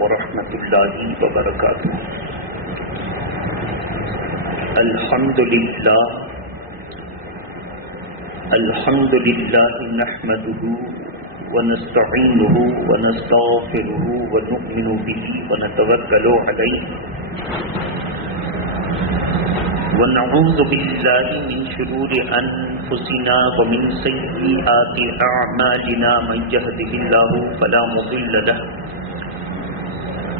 ورحمۃ اللہ وبرکاتہ۔ الحمد للہ نحمده ونستعینه ونستغفره ونؤمن به ونتوکل علیہ ونعوذ باللہ من شرور انفسنا ومن سیئات اعمالنا من يهده الله فلا مضل له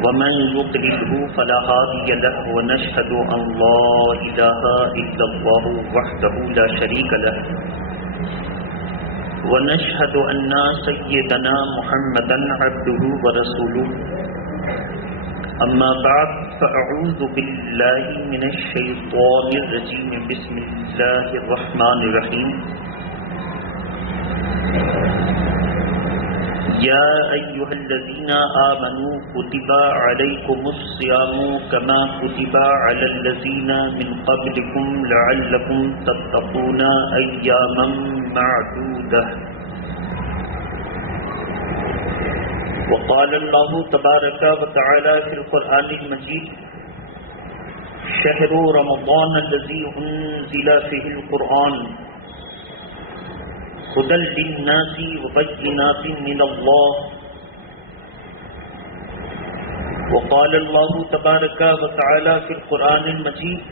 ومن يضلله فلا هادي له ونشهد ان لا اله الا الله وحده لا شريك له ونشهد ان سيدنا محمدا عبده ورسوله اما بعد فاعوذ بالله من الشيطان الرجيم بسم الله الرحمن الرحيم يا أيها الذين آمنوا كتب عليكم الصيام كما كتب على الذين من قبلكم لعلكم تتقون أياما معدودة وقال الله تبارك وتعالى في القرآن المجيد شهر رمضان الذي أنزل فيه القرآن هدى للناس وبينات من الله وقال الله تبارك وتعالى في القرآن المجيد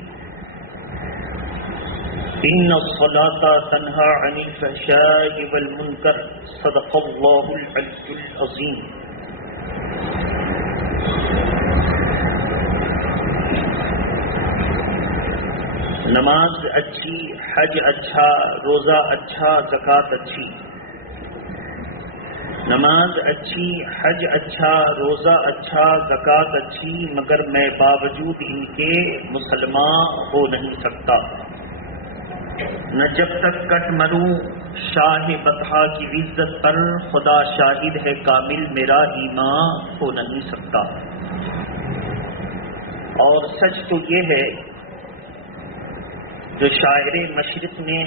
إن الصلاة تنهى عن الفحشاء والمنكر صدق الله العلي العظيم۔ نماز اچھی، حج اچھا، روزہ اچھا، زکوٰۃ اچھی۔ نماز اچھی، حج اچھا، روزہ اچھا، زکوٰۃ اچھی، مگر میں باوجود ان کے مسلمان ہو نہیں سکتا۔ نہ جب تک کٹ مروں شاہ بطحا کی عزت پر، خدا شاہد ہے کامل میرا ایمان ہو نہیں سکتا۔ اور سچ تو یہ ہے جو شاعر مشرق نے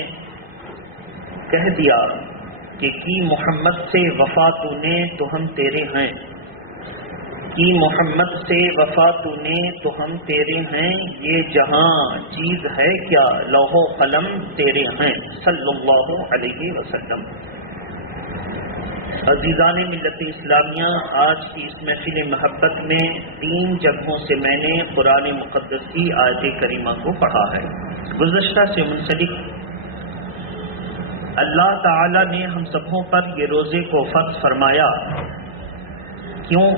کہہ دیا کہ کی محمد سے وفا تو نے تو ہم تیرے ہیں، کی محمد سے وفا تو نے تو ہم تیرے ہیں، یہ جہاں چیز ہے کیا لوح و قلم تیرے ہیں صلی اللہ علیہ وسلم۔ عزیزان ملت اسلامیہ، آج کی اس محفل محبت میں 3 جگہوں سے میں نے قرآن مقدس کی آیت کریمہ کو پڑھا ہے۔ گزشتہ سے منسلک اللہ تعالی نے ہم سبوں پر یہ روزے کو فرض فرمایا، کیوں؟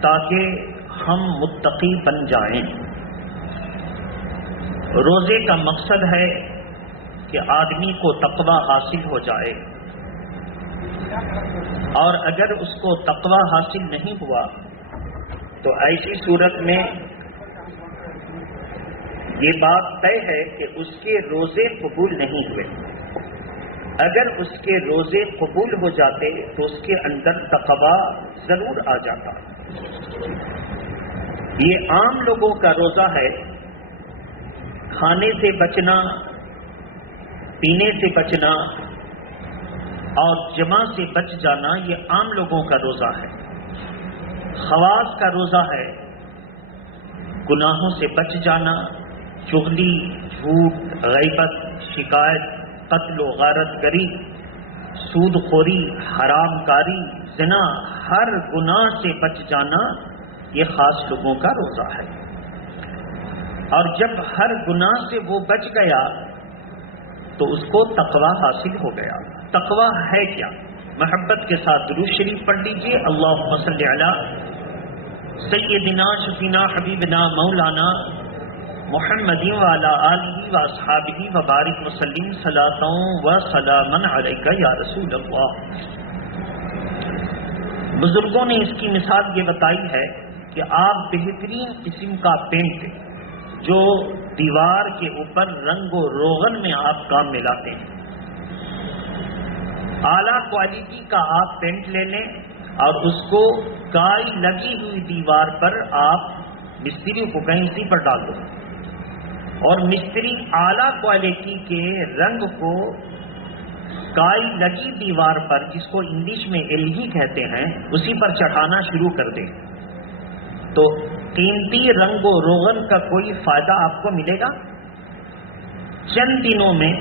تاکہ ہم متقی بن جائیں۔ روزے کا مقصد ہے کہ آدمی کو تقوی حاصل ہو جائے، اور اگر اس کو تقوی حاصل نہیں ہوا تو ایسی صورت میں یہ بات طے ہے کہ اس کے روزے قبول نہیں ہوئے۔ اگر اس کے روزے قبول ہو جاتے تو اس کے اندر تقوی ضرور آ جاتا۔ یہ عام لوگوں کا روزہ ہے، کھانے سے بچنا، پینے سے بچنا اور جمع سے بچ جانا، یہ عام لوگوں کا روزہ ہے۔ خواص کا روزہ ہے گناہوں سے بچ جانا، چغلی، جھوٹ، غیبت، شکایت، قتل و غارت گری، سود خوری، حرام کاری، زنا، ہر گناہ سے بچ جانا، یہ خاص لوگوں کا روزہ ہے۔ اور جب ہر گناہ سے وہ بچ گیا تو اس کو تقوی حاصل ہو گیا۔ تقوی ہے کیا؟ محبت کے ساتھ درود شریف پڑھ لیجیے، اللہم صلی علی سیدنا شفینا حبیبنا مولانا محمد وعلی آلہ واصحابہ وبارک وسلم صلاۃ و سلاما علیک یا رسول اللہ۔ بزرگوں نے اس کی مثال یہ بتائی ہے کہ آپ بہترین قسم کا پینٹ جو دیوار کے اوپر رنگ و روغن میں آپ کام میں لاتے ہیں، اعلیٰ کوالٹی کا آپ پینٹ لے لیں اور اس کو کائی لگی ہوئی دیوار پر آپ مستری کو کہیں اسی پر ڈال دو، اور مستری اعلیٰ کوالٹی کے رنگ کو کائی لگی دیوار پر، جس کو انگلش میں ایلگی کہتے ہیں، اسی پر چڑھانا شروع کر دیں تو قیمتی رنگ و روغن کا کوئی فائدہ آپ کو ملے گا؟ چند دنوں میں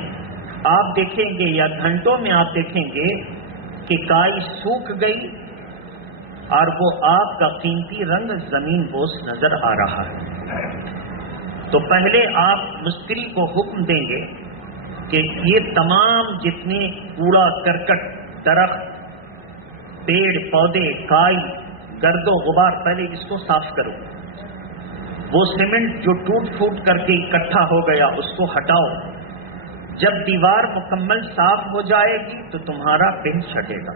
آپ دیکھیں گے یا گھنٹوں میں آپ دیکھیں گے کہ کائی سوکھ گئی اور وہ آپ کا قیمتی رنگ زمین بوس نظر آ رہا ہے۔ تو پہلے آپ مستری کو حکم دیں گے کہ یہ تمام جتنے کوڑا کرکٹ، درخت، پیڑ پودے، کائی، گرد و غبار، پہلے اس کو صاف کرو۔ وہ سیمنٹ جو ٹوٹ پھوٹ کر کے اکٹھا ہو گیا اس کو ہٹاؤ۔ جب دیوار مکمل صاف ہو جائے گی تو تمہارا پینٹ چھٹے گا۔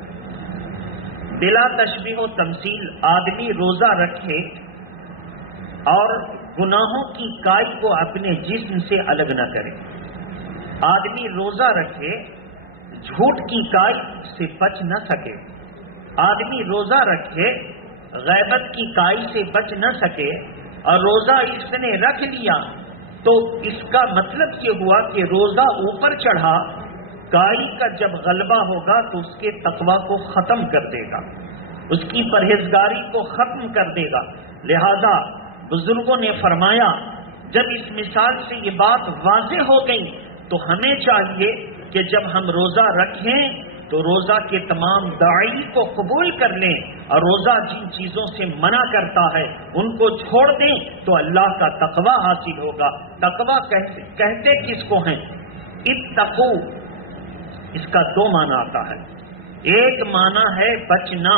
بلا تشبیہ و تمثیل آدمی روزہ رکھے اور گناہوں کی کائی کو اپنے جسم سے الگ نہ کرے۔ آدمی روزہ رکھے، جھوٹ کی کائی سے بچ نہ سکے۔ آدمی روزہ رکھے، غیبت کی کائی سے بچ نہ سکے، اور روزہ اس نے رکھ لیا تو اس کا مطلب یہ ہوا کہ روزہ اوپر چڑھا، کائی کا جب غلبہ ہوگا تو اس کے تقوی کو ختم کر دے گا، اس کی پرہیزگاری کو ختم کر دے گا۔ لہذا بزرگوں نے فرمایا جب اس مثال سے یہ بات واضح ہو گئی تو ہمیں چاہیے کہ جب ہم روزہ رکھیں تو روزہ کے تمام داعی کو قبول کر لیں، اور روزہ جن چیزوں سے منع کرتا ہے ان کو چھوڑ دیں تو اللہ کا تقوی حاصل ہوگا۔ تقوی کہتے کس کو ہیں؟ اتقو، اس کا دو معنی آتا ہے۔ ایک معنی ہے بچنا،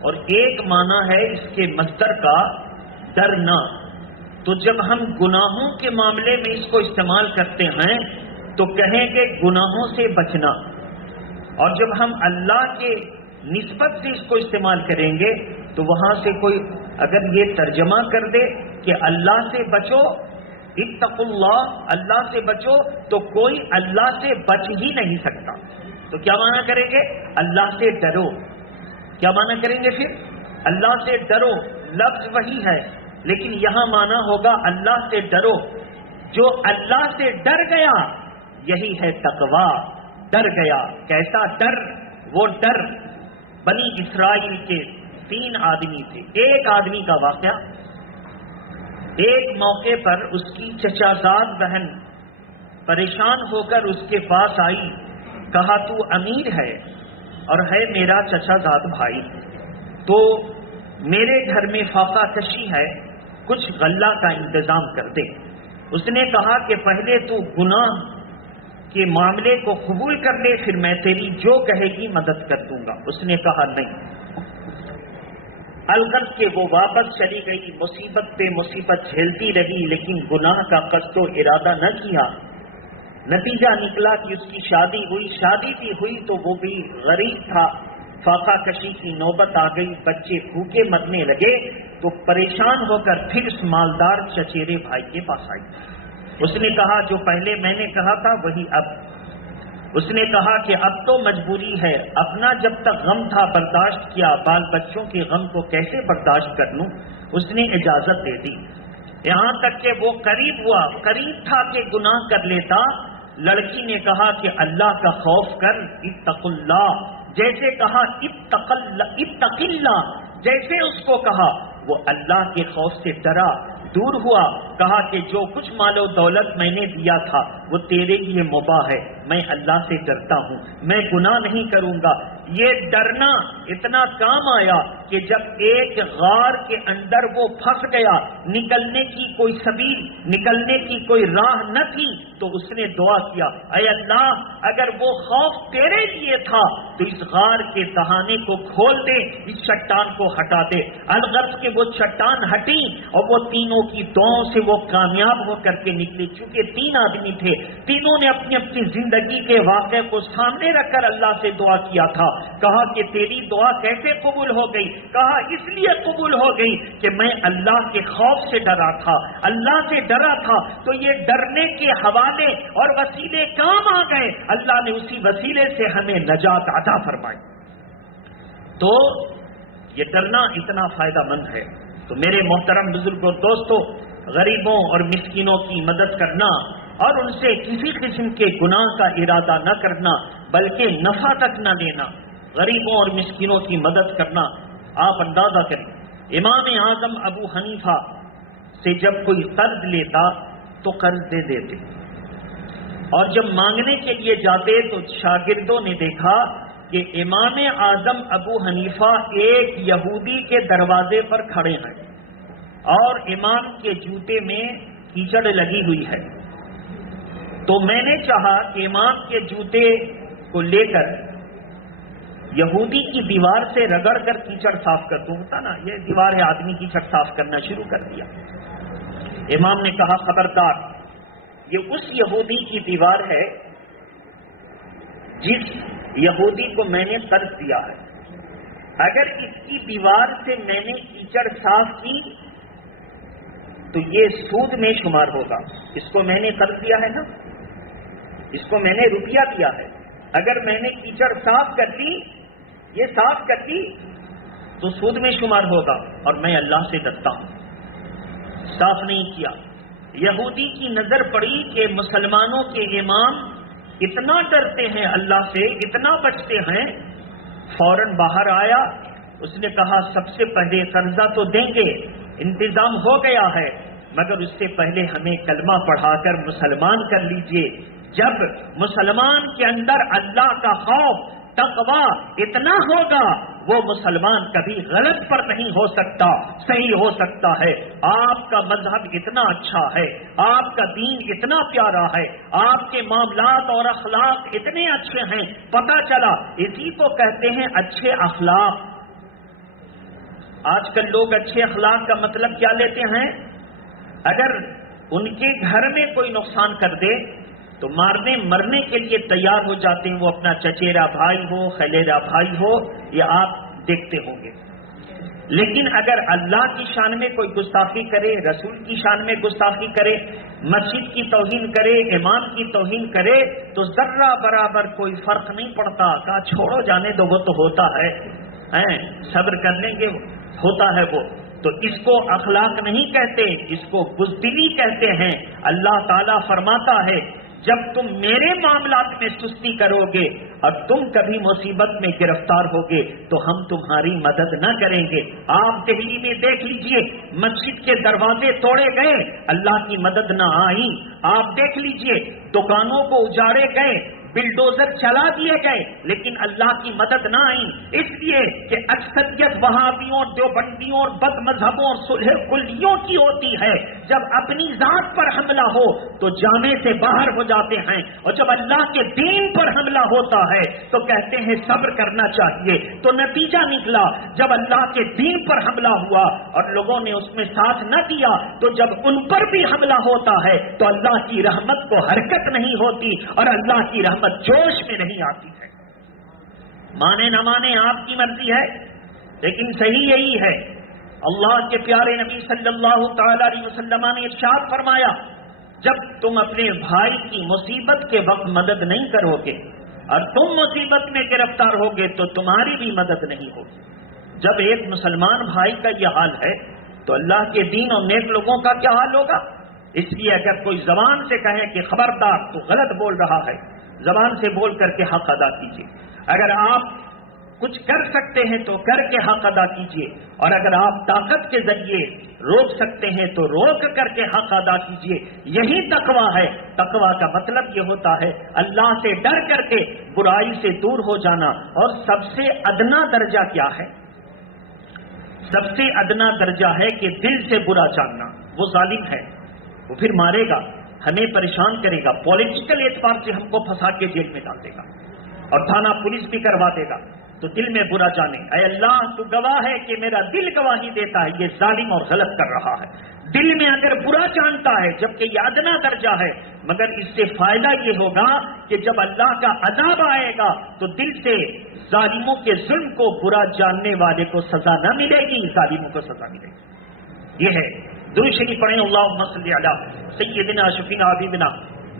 اور ایک معنی ہے اس کے مصدر کا ڈرنا۔ تو جب ہم گناہوں کے معاملے میں اس کو استعمال کرتے ہیں تو کہیں گے گناہوں سے بچنا، اور جب ہم اللہ کے نسبت سے اس کو استعمال کریں گے تو وہاں سے کوئی اگر یہ ترجمہ کر دے کہ اللہ سے بچو، اتقوا اللہ، اللہ سے بچو، تو کوئی اللہ سے بچ ہی نہیں سکتا۔ تو کیا معنی کریں گے؟ اللہ سے ڈرو۔ کیا معنی کریں گے پھر؟ اللہ سے ڈرو، لفظ وہی ہے لیکن یہاں معنی ہوگا اللہ سے ڈرو۔ جو اللہ سے ڈر گیا یہی ہے تقوی۔ ڈر گیا، کیسا ڈر؟ وہ ڈر بنی اسرائیل کے 3 آدمی تھے۔ ایک آدمی کا واقعہ، ایک موقع پر اس کی چچا زاد بہن پریشان ہو کر اس کے پاس آئی، کہا تو امیر ہے اور ہے میرا چچا زاد بھائی، تو میرے گھر میں فاقہ کشی ہے، کچھ غلہ کا انتظام کر دے۔ اس نے کہا کہ پہلے تو گناہ کے معاملے کو قبول کر لے، پھر میں تیری جو کہے گی مدد کر دوں گا۔ اس نے کہا نہیں۔ الغرض کہ وہ واپس چلی گئی، مصیبت پہ مصیبت جھیلتی رہی لیکن گناہ کا قصد و ارادہ نہ کیا۔ نتیجہ نکلا کہ اس کی شادی ہوئی، شادی بھی ہوئی تو وہ بھی غریب تھا، فاقہ کشی کی نوبت آ گئی، بچے بھوکے مرنے لگے، تو پریشان ہو کر پھر اس مالدار چچیرے بھائی کے پاس آئی۔ اس نے کہا جو پہلے میں نے کہا تھا وہی اب۔ اس نے کہا کہ اب تو مجبوری ہے، اپنا جب تک غم تھا برداشت کیا، بال بچوں کے غم کو کیسے برداشت کر لوں؟ اس نے اجازت دے دی، یہاں تک کہ وہ قریب ہوا، قریب تھا کہ گناہ کر لیتا۔ لڑکی نے کہا کہ اللہ کا خوف کر، اتق اللہ، جیسے کہا اتق اللہ، جیسے اس کو کہا وہ اللہ کے خوف سے ڈرا، دور ہوا، کہا کہ جو کچھ مال و دولت میں نے دیا تھا وہ تیرے لیے مباح ہے، میں اللہ سے ڈرتا ہوں، میں گناہ نہیں کروں گا۔ یہ ڈرنا اتنا کام آیا کہ جب ایک غار کے اندر وہ پھنس گیا، نکلنے کی کوئی سبیل، نکلنے کی کوئی راہ نہ تھی، تو اس نے دعا کیا، اے اللہ اگر وہ خوف تیرے لیے تھا تو اس غار کے دہانے کو کھول دے، اس چٹان کو ہٹا دے۔ الغرض کہ وہ چٹان ہٹی اور وہ تینوں کی دعاؤں سے وہ کامیاب ہو کر کے نکلی۔ چونکہ 3 آدمی تھے، تینوں نے اپنی اپنی زندگی کے واقعے کو سامنے رکھ کر اللہ سے دعا کیا تھا۔ کہا کہ تیری دعا کیسے قبول ہو گئی؟ کہا اس لیے قبول ہو گئی کہ میں اللہ کے خوف سے ڈرا تھا، اللہ سے ڈرا تھا، تو یہ ڈرنے کے حوالے اور وسیلے کام آ گئے، اللہ نے اسی وسیلے سے ہمیں نجات عطا فرمائی۔ تو یہ ڈرنا اتنا فائدہ مند ہے۔ تو میرے محترم بزرگوں دوستو، غریبوں اور مسکینوں کی مدد کرنا اور ان سے کسی قسم کے گناہ کا ارادہ نہ کرنا بلکہ نفع تک نہ لینا، غریبوں اور مسکینوں کی مدد کرنا، آپ اندازہ کریں امام اعظم ابو حنیفہ سے جب کوئی قرض لیتا تو قرض دے دیتے، اور جب مانگنے کے لیے جاتے تو شاگردوں نے دیکھا کہ امام اعظم ابو حنیفہ ایک یہودی کے دروازے پر کھڑے ہیں اور امام کے جوتے میں کیچڑ لگی ہوئی ہے۔ تو میں نے چاہا کہ امام کے جوتے کو لے کر یہودی کی دیوار سے رگڑ کر کیچڑ صاف کر دوں، ہوتا نا یہ دیوار ہے، آدمی کیچڑ صاف کرنا شروع کر دیا۔ امام نے کہا خبردار، یہ اس یہودی کی دیوار ہے جس یہودی کو میں نے قرض دیا ہے، اگر اس کی دیوار سے میں نے کیچڑ صاف کی تو یہ سود میں شمار ہوگا، اس کو میں نے قرض دیا ہے نا، اس کو میں نے روپیہ دیا ہے، اگر میں نے کیچڑ صاف کر دی، یہ صاف کر دی تو سود میں شمار ہوگا، اور میں اللہ سے ڈرتا ہوں، صاف نہیں کیا۔ یہودی کی نظر پڑی کہ مسلمانوں کے امام اتنا ڈرتے ہیں اللہ سے، اتنا بچتے ہیں، فوراً باہر آیا، اس نے کہا سب سے پہلے قرضہ تو دیں گے، انتظام ہو گیا ہے، مگر اس سے پہلے ہمیں کلمہ پڑھا کر مسلمان کر لیجئے۔ جب مسلمان کے اندر اللہ کا خوف، تقوی اتنا ہوگا، وہ مسلمان کبھی غلط پر نہیں ہو سکتا، صحیح ہو سکتا ہے۔ آپ کا مذہب اتنا اچھا ہے، آپ کا دین اتنا پیارا ہے، آپ کے معاملات اور اخلاق اتنے اچھے ہیں، پتہ چلا اسی کو کہتے ہیں اچھے اخلاق۔ آج کل لوگ اچھے اخلاق کا مطلب کیا لیتے ہیں؟ اگر ان کے گھر میں کوئی نقصان کر دے تو مارنے مرنے کے لیے تیار ہو جاتے ہیں، وہ اپنا چچیرا بھائی ہو، خلیرا بھائی ہو، یہ آپ دیکھتے ہوں گے۔ لیکن اگر اللہ کی شان میں کوئی گستاخی کرے، رسول کی شان میں گستاخی کرے، مسجد کی توہین کرے، امام کی توہین کرے، تو ذرہ برابر کوئی فرق نہیں پڑتا، کہا چھوڑو جانے دو، وہ تو ہوتا ہے، صبر کر لیں گے، ہوتا ہے وہ۔ تو اس کو اخلاق نہیں کہتے، اس کو بزدلی کہتے ہیں۔ اللہ تعالیٰ فرماتا ہے جب تم میرے معاملات میں سستی کرو گے اور تم کبھی مصیبت میں گرفتار ہوگے تو ہم تمہاری مدد نہ کریں گے۔ آپ دہلی میں دیکھ لیجئے، مسجد کے دروازے توڑے گئے، اللہ کی مدد نہ آئی۔ آپ دیکھ لیجئے، دکانوں کو اجاڑے گئے، بلڈوزر چلا دیے گئے، لیکن اللہ کی مدد نہ آئی، اس لیے کہ اکثریت وہابیوں، دیوبندیوں اور بد مذہبوں اور صلح کلیوں کی ہوتی ہے۔ جب اپنی ذات پر حملہ ہو تو جامے سے باہر ہو جاتے ہیں، اور جب اللہ کے دین پر حملہ ہوتا ہے تو کہتے ہیں صبر کرنا چاہیے۔ تو نتیجہ نکلا، جب اللہ کے دین پر حملہ ہوا اور لوگوں نے اس میں ساتھ نہ دیا، تو جب ان پر بھی حملہ ہوتا ہے تو اللہ کی رحمت کو حرکت نہیں ہوتی اور اللہ کی رحمت جوش میں نہیں آتی ہے۔ مانے نہ مانے آپ کی مرضی ہے، لیکن صحیح یہی ہے۔ اللہ کے پیارے نبی صلی اللہ تعالی علیہ وسلم نے ارشاد فرمایا، جب تم اپنے بھائی کی مصیبت کے وقت مدد نہیں کرو گے اور تم مصیبت میں گرفتار ہوگے تو تمہاری بھی مدد نہیں ہوگی۔ جب ایک مسلمان بھائی کا یہ حال ہے تو اللہ کے دین اور نیک لوگوں کا کیا حال ہوگا؟ اس لیے اگر کوئی زبان سے کہے کہ خبردار تو غلط بول رہا ہے، زبان سے بول کر کے حق ادا کیجیے۔ اگر آپ کچھ کر سکتے ہیں تو کر کے حق ادا کیجیے، اور اگر آپ طاقت کے ذریعے روک سکتے ہیں تو روک کر کے حق ادا کیجیے۔ یہی تقویٰ ہے۔ تقویٰ کا مطلب یہ ہوتا ہے اللہ سے ڈر کر کے برائی سے دور ہو جانا۔ اور سب سے ادنا درجہ کیا ہے؟ سب سے ادنا درجہ ہے کہ دل سے برا جاننا. وہ ظالم ہے، وہ پھر مارے گا، ہمیں پریشان کرے گا، پولیٹیکل اعتبار سے ہم کو پھنسا کے جیل میں ڈال دے گا اور تھانہ پولیس بھی کروا دے گا. تو دل میں برا جانے. اے اللہ تو گواہ ہے کہ میرا دل گواہی دیتا ہے یہ ظالم اور غلط کر رہا ہے. دل میں اگر برا جانتا ہے جبکہ یہ ادنا درجہ ہے، مگر اس سے فائدہ یہ ہوگا کہ جب اللہ کا عذاب آئے گا تو دل سے ظالموں کے ظلم کو برا جاننے والے کو سزا نہ ملے گی، ظالموں کو سزا ملے گی. یہ ہے. درود شریف پڑھیں. اللہم صلی علی سیدنا شفیعنا حبیبنا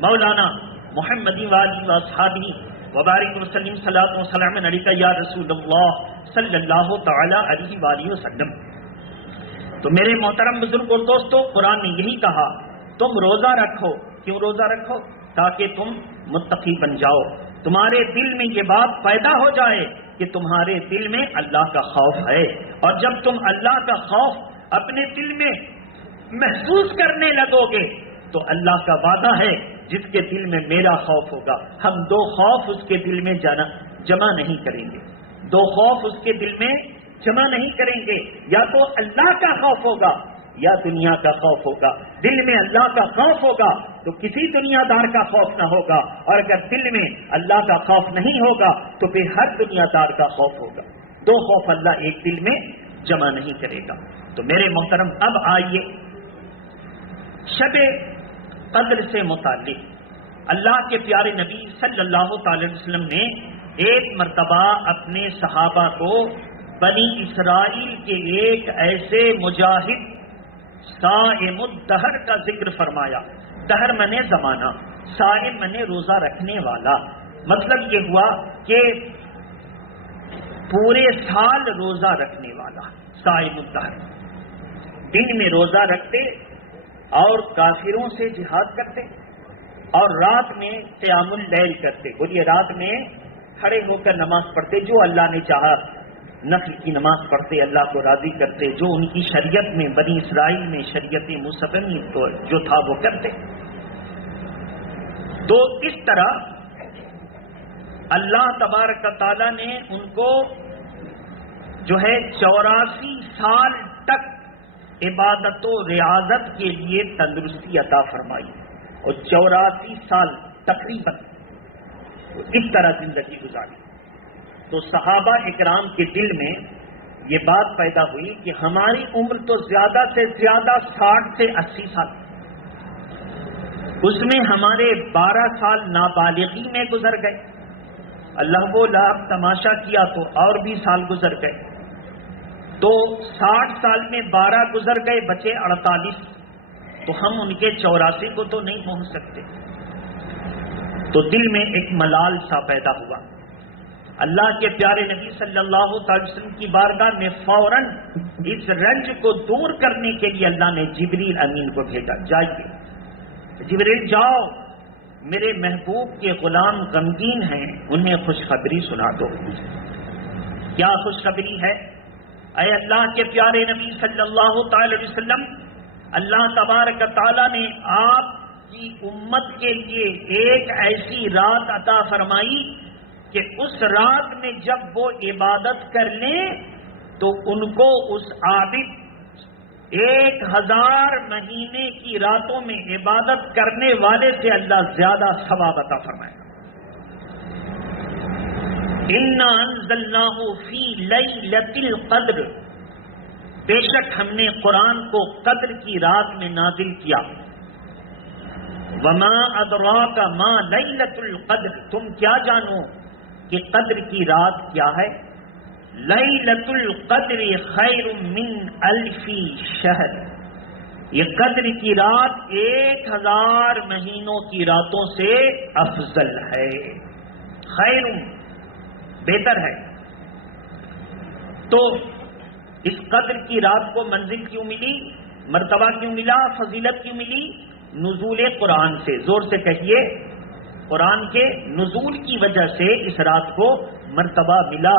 مولانا محمد والی واصحابہ وبارک وسلم صلاۃ و سلام علیک یا رسول اللہ صلی اللہ تعالی علیہ وآلہ وسلم. تو میرے محترم بزرگ اور دوستو، قرآن نے یہی کہا تم روزہ رکھو. کیوں روزہ رکھو؟ تاکہ تم متقی بن جاؤ. تمہارے دل میں یہ بات پیدا ہو جائے کہ تمہارے دل میں اللہ کا خوف ہے. اور جب تم اللہ کا خوف اپنے دل میں محسوس کرنے لگو گے تو اللہ کا وعدہ ہے جس کے دل میں میرا خوف ہوگا، ہم دو خوف اس کے دل میں جمع نہیں کریں گے. دو خوف اس کے دل میں جمع نہیں کریں گے. یا تو اللہ کا خوف ہوگا یا دنیا کا خوف ہوگا. دل میں اللہ کا خوف ہوگا تو کسی دنیا دار کا خوف نہ ہوگا، اور اگر دل میں اللہ کا خوف نہیں ہوگا تو پھر ہر دنیا دار کا خوف ہوگا. دو خوف اللہ ایک دل میں جمع نہیں کرے گا. تو میرے محترم، اب آئیے شب قدر سے متعلق اللہ کے پیارے نبی صلی اللہ تعالی وسلم نے ایک مرتبہ اپنے صحابہ کو بنی اسرائیل کے ایک ایسے مجاہد صائم الدہر کا ذکر فرمایا. دہر منے زمانہ، صائم منے روزہ رکھنے والا. مطلب یہ ہوا کہ پورے سال روزہ رکھنے والا. صائم الدہر، دن میں روزہ رکھتے اور کافروں سے جہاد کرتے اور رات میں قیام اللیل کرتے. بولیے رات میں کھڑے ہو کر نماز پڑھتے، جو اللہ نے چاہا نفل کی نماز پڑھتے، اللہ کو راضی کرتے، جو ان کی شریعت میں بنی اسرائیل میں شریعت موسیٰ جو تھا وہ کرتے. تو اس طرح اللہ تبارک تعالیٰ نے ان کو جو ہے 84 سال تک عبادت و ریاضت کے لیے تندرستی عطا فرمائی، اور 84 سال تقریباً اس طرح زندگی گزاری. تو صحابہ اکرام کے دل میں یہ بات پیدا ہوئی کہ ہماری عمر تو زیادہ سے زیادہ 60 سے 80 سال، اس میں ہمارے 12 سال نابالغی میں گزر گئے. اللہ وہ لاکھ تماشا کیا تو اور بھی سال گزر گئے. تو 60 سال میں 12 گزر گئے، بچے 48. تو ہم ان کے 84 کو تو نہیں پہنچ سکتے. تو دل میں ایک ملال سا پیدا ہوا. اللہ کے پیارے نبی صلی اللہ علیہ وسلم کی بارگاہ میں فوراً اس رنج کو دور کرنے کے لیے اللہ نے جبریل امین کو بھیجا. جائیے جبریل جاؤ، میرے محبوب کے غلام غمگین ہیں، انہیں خوشخبری سنا دو. کیا خوشخبری ہے؟ اے اللہ کے پیارے نبی صلی اللہ تعالی علیہ وسلم، اللہ تبارک تعالیٰ نے آپ کی امت کے لیے ایک ایسی رات عطا فرمائی کہ اس رات میں جب وہ عبادت کر لیں تو ان کو اس عابد 1000 مہینے کی راتوں میں عبادت کرنے والے سے اللہ زیادہ ثواب عطا فرمائے. اِنَّا أَنزَلْنَاهُ فِي لَيْلَةِ الْقَدْرِ، بے شک ہم نے قرآن کو قدر کی رات میں نازل کیا. وَمَا أَدْرَاكَ مَا لَيْلَةُ الْقَدْرِ، تم کیا جانو کہ قدر کی رات کیا ہے؟ لَيْلَةُ الْقَدْرِ خَيْرٌ مِّنْ أَلْفِ شَهْرٍ، یہ قدر کی رات 1000 مہینوں کی راتوں سے افضل ہے. خیر، بہتر ہے. تو اس قدر کی رات کو منزل کیوں ملی، مرتبہ کیوں ملا، فضیلت کیوں ملی؟ نزول قرآن سے. زور سے کہیے، قرآن کے نزول کی وجہ سے اس رات کو مرتبہ ملا.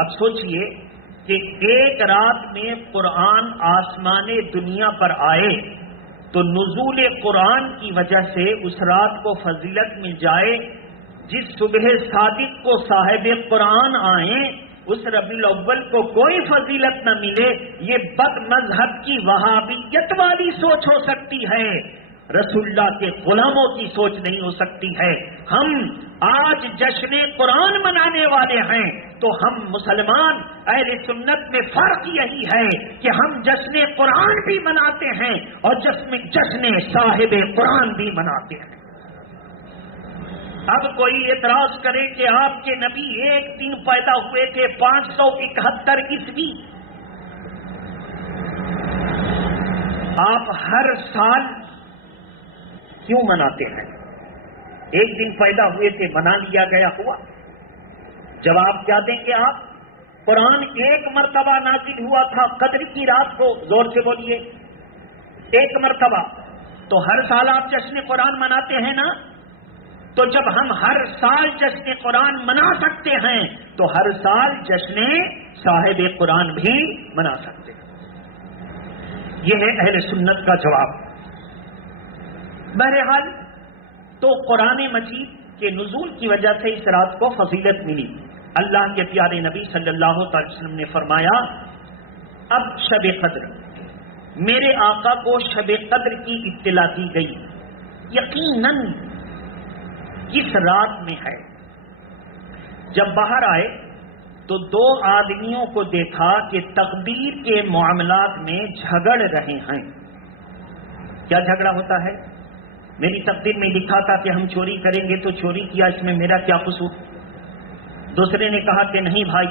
اب سوچئے کہ ایک رات میں قرآن آسمان دنیا پر آئے تو نزول قرآن کی وجہ سے اس رات کو فضیلت مل جائے. جس صبح صادق کو صاحب قرآن آئیں اس ربیع الاول کو کوئی فضیلت نہ ملے، یہ بد مذہب کی وہابیت والی سوچ ہو سکتی ہے، رسول اللہ کے غلاموں کی سوچ نہیں ہو سکتی ہے۔ ہم آج جشن قرآن منانے والے ہیں تو ہم مسلمان اہل سنت میں فرق یہی ہے کہ ہم جشن قرآن بھی مناتے ہیں اور جشن صاحب قرآن بھی مناتے ہیں۔ اب کوئی اعتراض کرے کہ آپ کے نبی ایک دن پیدا ہوئے تھے 571 عیسوی، آپ ہر سال کیوں مناتے ہیں؟ ایک دن پیدا ہوئے تھے، منا لیا گیا، ہوا؟ جواب کیا دیں گے آپ؟ قرآن ایک مرتبہ نازل ہوا تھا قدر کی رات کو، زور سے بولیے، ایک مرتبہ، تو ہر سال آپ جشن قرآن مناتے ہیں نا؟ تو جب ہم ہر سال جشن قرآن منا سکتے ہیں تو ہر سال جشن صاحب قرآن بھی منا سکتے ہیں۔ یہ ہے اہل سنت کا جواب۔ بہرحال تو قرآن مجید کے نزول کی وجہ سے اس رات کو فضیلت ملی۔ اللہ کے پیارے نبی صلی اللہ علیہ وسلم نے فرمایا، اب شب قدر، میرے آقا کو شب قدر کی اطلاع دی گئی، یقیناً کس رات میں ہے۔ جب باہر آئے تو دو آدمیوں کو دیکھا کہ تقدیر کے معاملات میں جھگڑ رہے ہیں۔ کیا جھگڑا ہوتا ہے؟ میری تقدیر میں لکھا تھا کہ ہم چوری کریں گے تو چوری کیا، اس میں میرا کیا قصور؟ دوسرے نے کہا کہ نہیں بھائی،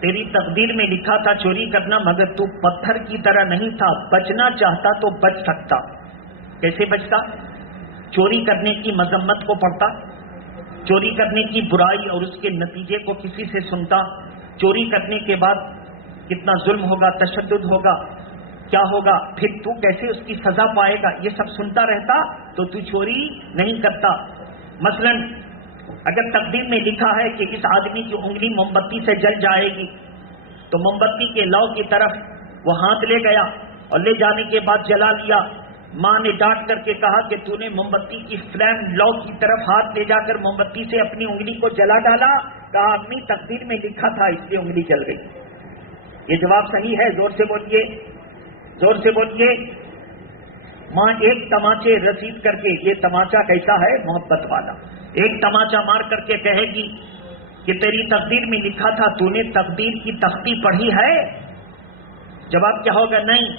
تیری تقدیر میں لکھا تھا چوری کرنا، مگر تو پتھر کی طرح نہیں تھا، بچنا چاہتا تو بچ سکتا۔ کیسے بچتا؟ چوری کرنے کی مذمت کو پڑھتا، چوری کرنے کی برائی اور اس کے نتیجے کو کسی سے سنتا، چوری کرنے کے بعد کتنا ظلم ہوگا، تشدد ہوگا، کیا ہوگا، پھر تو کیسے اس کی سزا پائے گا، یہ سب سنتا رہتا تو تو چوری نہیں کرتا۔ مثلا اگر تقدیر میں لکھا ہے کہ اس آدمی کی انگلی موم بتی سے جل جائے گی تو موم بتی کے لو کی طرف وہ ہاتھ لے گیا اور لے جانے کے بعد جلا لیا۔ ماں نے ڈانٹ کر کے کہا کہ تو نے موم بتی کی فلیم لو کی طرف ہاتھ لے جا کر موم بتی سے اپنی انگلی کو جلا ڈالا، کہا اپنی تقدیر میں لکھا تھا اس لیے انگلی جل گئی۔ یہ جواب صحیح ہے؟ زور سے بولیے، زور سے بولیے۔ ماں ایک تماچے رسید کر کے، یہ تماچا کیسا ہے؟ محبت والا، ایک تماچا مار کر کے کہے گی کہ تیری تقدیر میں لکھا تھا، تو نے تقدیر کی تختی پڑھی ہے؟ جواب کیا ہوگا؟ نہیں۔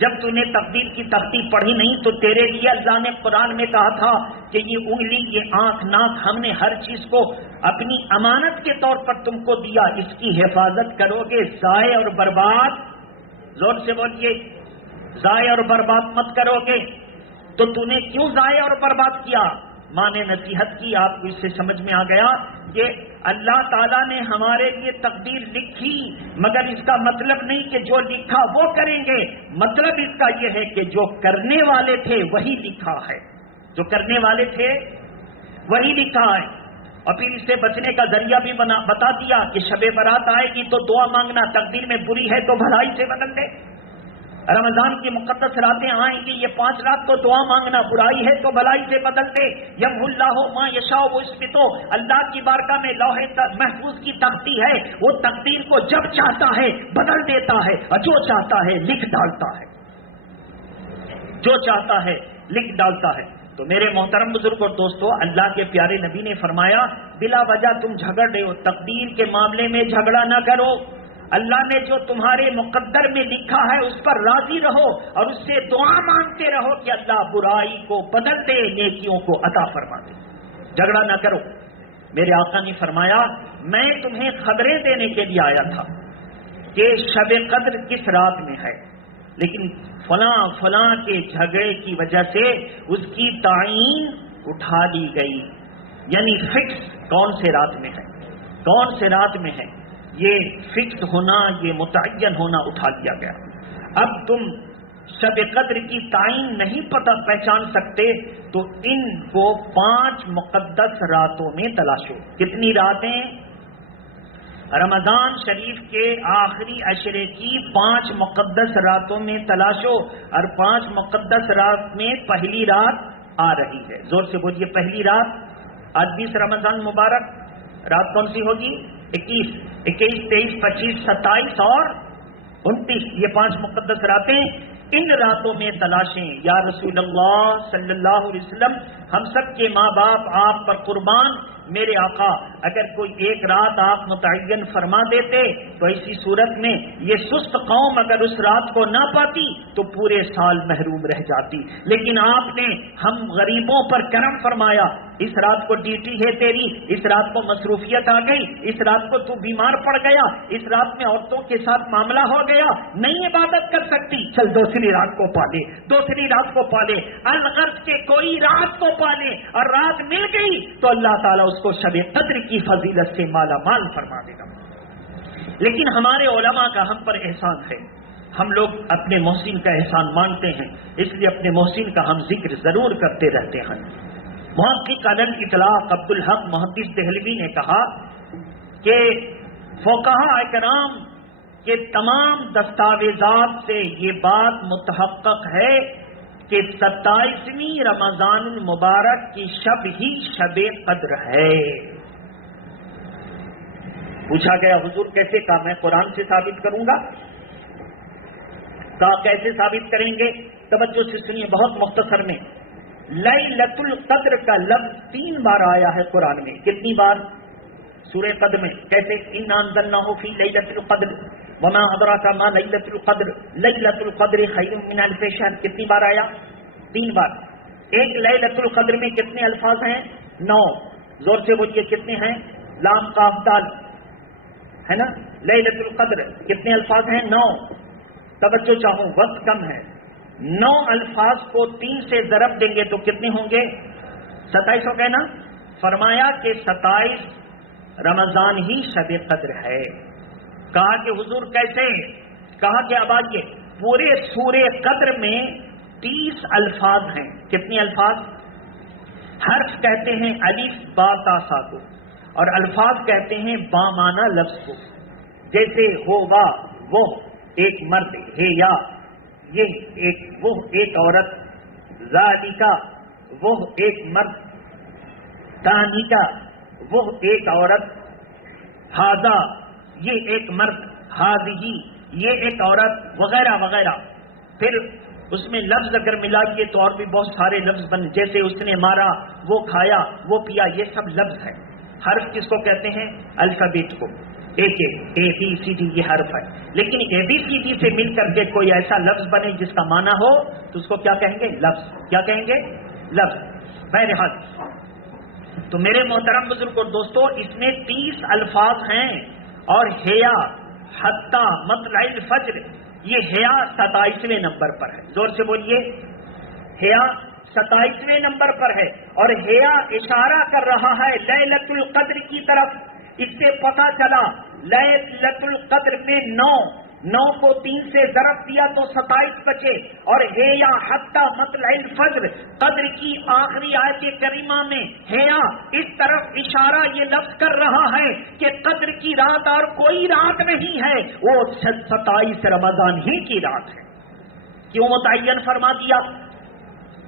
جب تو نے تقدیر کی تختی پڑھی نہیں تو تیرے لیے اللہ نے قرآن میں کہا تھا کہ یہ انگلی، یہ آنکھ، ناک، ہم نے ہر چیز کو اپنی امانت کے طور پر تم کو دیا، اس کی حفاظت کرو گے، ضائع اور برباد، زور سے بولیے، ضائع اور برباد مت کرو گے۔ تو نے کیوں ضائع اور برباد کیا؟ ماں نے نصیحت کی، آپ کو اس سے سمجھ میں آ گیا کہ اللہ تعالیٰ نے ہمارے لیے تقدیر لکھی، مگر اس کا مطلب نہیں کہ جو لکھا وہ کریں گے، مطلب اس کا یہ ہے کہ جو کرنے والے تھے وہی لکھا ہے، جو کرنے والے تھے وہی لکھا ہے۔ اور پھر اس سے بچنے کا ذریعہ بھی بتا دیا کہ شب برات آئے گی تو دعا مانگنا، تقدیر میں بری ہے تو بھلائی سے بدل دے۔ رمضان کی مقدس راتیں آئیں گی، یہ 5 رات کو دعا مانگنا، برائی ہے تو بھلائی سے بدل دے۔ یم اللہ ما یشاء ویثبت، اللہ کی بارگاہ میں لوح محفوظ کی تختی ہے، وہ تقدیر کو جب چاہتا ہے بدل دیتا ہے اور جو چاہتا ہے لکھ ڈالتا ہے، جو چاہتا ہے لکھ ڈالتا ہے۔ تو میرے محترم بزرگ اور دوستو، اللہ کے پیارے نبی نے فرمایا بلا وجہ تم جھگڑ رہے ہو، تقدیر کے معاملے میں جھگڑا نہ کرو، اللہ نے جو تمہارے مقدر میں لکھا ہے اس پر راضی رہو اور اس سے دعا مانگتے رہو کہ اللہ برائی کو بدل دے، نیکیوں کو عطا فرما دے، جھگڑا نہ کرو۔ میرے آقا نے فرمایا میں تمہیں خبریں دینے کے لیے آیا تھا کہ شب قدر کس رات میں ہے، لیکن فلاں فلاں کے جھگڑے کی وجہ سے اس کی تعین اٹھا لی گئی، یعنی فکس کون سے رات میں ہے، کون سے رات میں ہے، یہ فکس ہونا، یہ متعین ہونا اٹھا لیا گیا۔ اب تم شب قدر کی تعین نہیں پہچان سکتے تو ان کو 5 مقدس راتوں میں تلاشو۔ کتنی راتیں؟ رمضان شریف کے آخری عشرے کی 5 مقدس راتوں میں تلاشو، اور 5 مقدس رات میں پہلی رات آ رہی ہے، زور سے بولیے، پہلی رات۔ آج 20 رمضان مبارک، رات کون سی ہوگی؟ 21, 23, 25, 27 اور 29 یہ 5 مقدس راتیں. ان راتوں میں تلاشیں یا رسول اللہ صلی اللہ علیہ وسلم، ہم سب کے ماں باپ آپ پر قربان. میرے آقا اگر کوئی ایک رات آپ متعین فرما دیتے تو ایسی صورت میں یہ سست قوم اگر اس رات کو نہ پاتی تو پورے سال محروم رہ جاتی. لیکن آپ نے ہم غریبوں پر کرم فرمایا. اس رات کو ڈیوٹی ہے تیری، اس رات کو مصروفیت آ گئی، اس رات کو تو بیمار پڑ گیا، اس رات میں عورتوں کے ساتھ معاملہ ہو گیا، نہیں عبادت کر سکتی، چل دوسری رات کو پالے، دوسری رات کو پالے، الغرض کے کوئی رات کو پالے اور رات مل گئی تو اللہ تعالیٰ اس کو شب قدر کی فضیلت سے مالا مال فرما دے گا. لیکن ہمارے علماء کا ہم پر احسان ہے، ہم لوگ اپنے محسن کا احسان مانتے ہیں، اس لیے اپنے محسن کا ہم ذکر ضرور کرتے رہتے ہیں. محقق علی الاطلاق عبدالحق محدث دہلوی نے کہا کہ فقہاء اکرام کے تمام دستاویزات سے یہ بات متحقق ہے کہ 27ویں رمضان المبارک کی شب ہی شب قدر ہے. پوچھا گیا حضور کیسے؟ کہا میں قرآن سے ثابت کروں گا. کہا کیسے ثابت کریں گے؟ توجہ سے سنیے بہت مختصر میں. لیلۃ القدر کا لفظ 3 بار آیا ہے قرآن میں. کتنی بار؟ سورہ قدر میں. کیسے؟ انا انزلناہ فی لیلۃ القدر وما ادراک ما لیلۃ القدر لیلۃ القدر خیر من الف شہر. کتنی بار آیا؟ 3 بار. ایک لیلۃ القدر میں کتنے الفاظ ہیں؟ 9. زور سے بولیے کتنے ہیں؟ لام قاف دال ہے نا. لیلۃ القدر کتنے الفاظ ہیں؟ 9. توجہ چاہوں وقت کم ہے. 9 الفاظ کو 3 سے ضرب دیں گے تو کتنے ہوں گے؟ 27 ہو گئے نا. فرمایا کہ 27 رمضان ہی شب قدر ہے. کہا کہ حضور کیسے؟ کہا کہ اب آئیے پورے سورہ قدر میں 30 الفاظ ہیں. کتنے الفاظ؟ حرف کہتے ہیں الف با تا سا کو، اور الفاظ کہتے ہیں بامانہ لفظ کو. جیسے ہو وا وہ ایک مرد ہے، یا یہ وہ ایک عورت، ذالکا وہ ایک مرد، تانیکا وہ ایک عورت، ہاذا یہ ایک مرد، ہاذی یہ ایک عورت، وغیرہ وغیرہ. پھر اس میں لفظ اگر ملائیے تو اور بھی بہت سارے لفظ بن، جیسے اس نے مارا، وہ کھایا، وہ پیا، یہ سب لفظ ہے. حرف کس کو کہتے ہیں؟ الفابیٹ کو. ایک اے بی سی ڈی یہ حرف ہے. لیکن اے بی سی ڈی سے مل کر کے کوئی ایسا لفظ بنے جس کا معنی ہو تو اس کو کیا کہیں گے؟ لفظ. کیا کہیں گے؟ لفظ. بہرحال تو میرے محترم بزرگوں دوستو اس میں 30 الفاظ ہیں. اور حیا، حتی، مطلع الفجر، یہ حیا 27ویں نمبر پر ہے. زور سے بولیے. حیا 27ویں نمبر پر ہے. اور حیا اشارہ کر رہا ہے لیلۃ القدر کی طرف. اس سے پتہ چلا لیلۃ القدر میں 9 کو 3 سے ضرب دیا تو 27 بچے. اور حیا حتی مطلع الفجر قدر کی آخری آیت کریمہ میں حیا اس طرف اشارہ یہ لفظ کر رہا ہے کہ قدر کی رات اور کوئی رات نہیں ہے، وہ 27 رمضان ہی کی رات ہے. کیوں متعین فرما دیا؟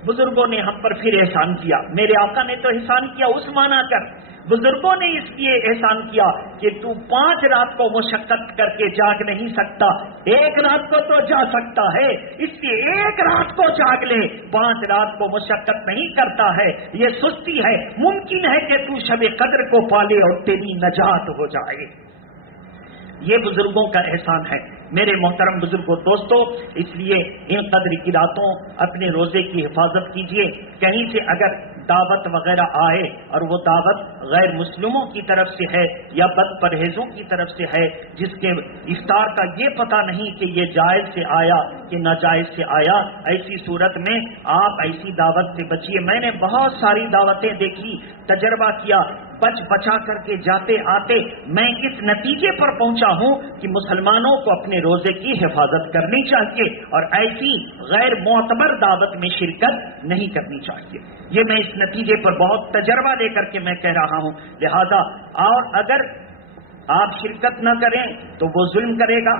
بزرگوں نے ہم پر پھر احسان کیا. میرے آقا نے تو احسان کیا اس معنی کر، بزرگوں نے اس لیے احسان کیا کہ تو 5 رات کو مشقت کر کے جاگ نہیں سکتا، 1 رات کو تو جا سکتا ہے، اس لیے 1 رات کو جاگ لے، 5 رات کو مشقت نہیں کرتا ہے، یہ سستی ہے. ممکن ہے کہ تو شب قدر کو پالے اور تیری نجات ہو جائے. یہ بزرگوں کا احسان ہے. میرے محترم بزرگوں دوستو اس لیے ان قدر کی راتوں اپنے روزے کی حفاظت کیجیے. کہیں سے اگر دعوت وغیرہ آئے اور وہ دعوت غیر مسلموں کی طرف سے ہے یا بد پرہیزوں کی طرف سے ہے جس کے افطار کا یہ پتہ نہیں کہ یہ جائز سے آیا کہ ناجائز سے آیا، ایسی صورت میں آپ ایسی دعوت سے بچیے. میں نے بہت ساری دعوتیں دیکھی، تجربہ کیا، بچا کر کے جاتے آتے میں اس نتیجے پر پہنچا ہوں کہ مسلمانوں کو اپنے روزے کی حفاظت کرنی چاہیے اور ایسی غیر معتبر دعوت میں شرکت نہیں کرنی چاہیے. یہ میں اس نتیجے پر بہت تجربہ لے کر کے میں کہہ رہا ہوں. لہذا اور اگر آپ شرکت نہ کریں تو وہ ظلم کرے گا،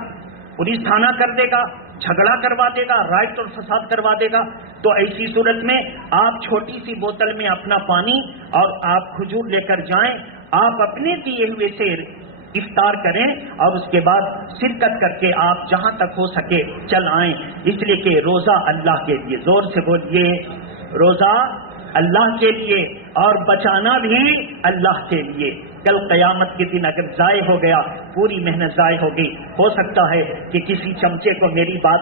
پولیس تھانہ کر دے گا، جھگڑا کروا دے گا، رائٹ اور فساد کروا دے گا. تو ایسی صورت میں آپ چھوٹی سی بوتل میں اپنا پانی اور آپ کھجور لے کر جائیں. آپ اپنے دیے ہوئے سے افطار کریں اور اس کے بعد شرکت کر کے آپ جہاں تک ہو سکے چل آئیں، اس لیے کہ روزہ اللہ کے لیے، زور سے بولیے، روزہ اللہ کے لیے اور بچانا بھی اللہ کے لیے۔ کل قیامت کے دن اگر ضائع ہو گیا، پوری محنت ضائع ہو گئی، ہو سکتا ہے کہ کسی چمچے کو میری بات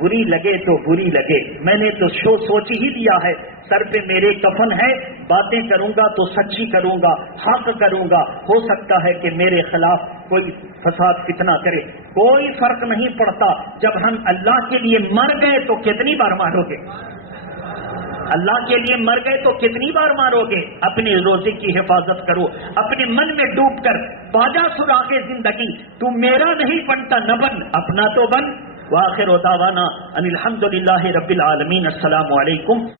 بری لگے تو بری لگے، میں نے تو سوچ ہی دیا ہے، سر پہ میرے کفن ہے، باتیں کروں گا تو سچی کروں گا، حق کروں گا، ہو سکتا ہے کہ میرے خلاف کوئی فساد فتنہ کرے، کوئی فرق نہیں پڑتا۔ جب ہم اللہ کے لیے مر گئے تو کتنی بار مارو گے؟ اللہ کے لیے مر گئے تو کتنی بار مارو گے؟ اپنے روزے کی حفاظت کرو، اپنے من میں ڈوب کر باجا سراغ زندگی، تو میرا نہیں بنتا نہ بن، اپنا تو بن۔ وآخر دعوانا ان الحمد للہ رب العالمین۔ السلام علیکم۔